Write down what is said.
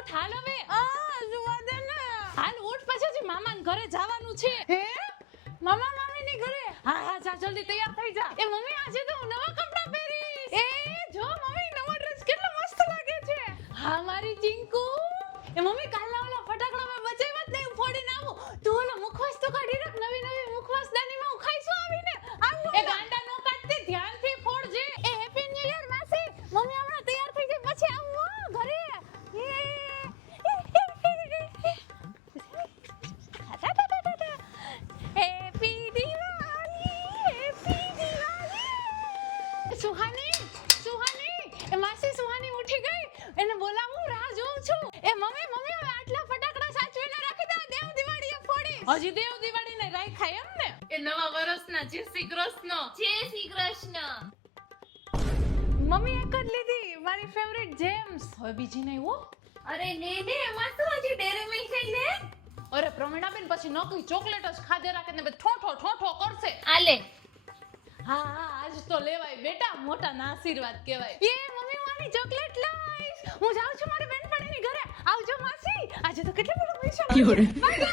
ઓઠ હાલ આ જોવા દે ને હાલ ઓઠ પાછા જે મામા ને ઘરે જવાનું છે હે મામા મામી ની ઘરે હા હા જા જલ્દી તૈયાર થઈ જા એ મમ્મી આજે તો નવા કપડા પહેરીશ એ જો મમ્મી નવો ડ્રેસ કેટલો મસ્ત લાગે છે હા મારી ચિંકુ એ મમ્મી કાલે સુહાની સુહાની એ માસી સુહાની ઉઠી ગઈ એને બોલાવું રાહ જોઉં છું એ મમ્મી મમ્મી આટલા ફટાકડા સાચવીને રાખી દે દેવ દિવાળી એ ફોડી હજી દેવ દિવાળી ને રાખાય એમ ને એ નવા વર્ષના જે શ્રી કૃષ્ણ જે કૃષ્ણ મમ્મી એક જ લીધી મારી ફેવરેટ જેમ્સ હવે બીજી નહીં ઓ અરે ને ને એમાં તો હજી ડેરી મિલ્ક છે ને અરે પ્રવીણા પછી પછી કોઈ ચોકલેટ જ ખાધે રાખે ને ઠો ઠો ઠો ઠો કરશે આલે હા હા તો લેવાય બેટા મોટા ના આશીર્વાદ કહેવાય એ મમ્મી મારી ચોકલેટ લાઈશ હું જાઉં છું મારી બેનપણીની ઘરે આવજો માસી આજે તો કેટલા બધા પૈસા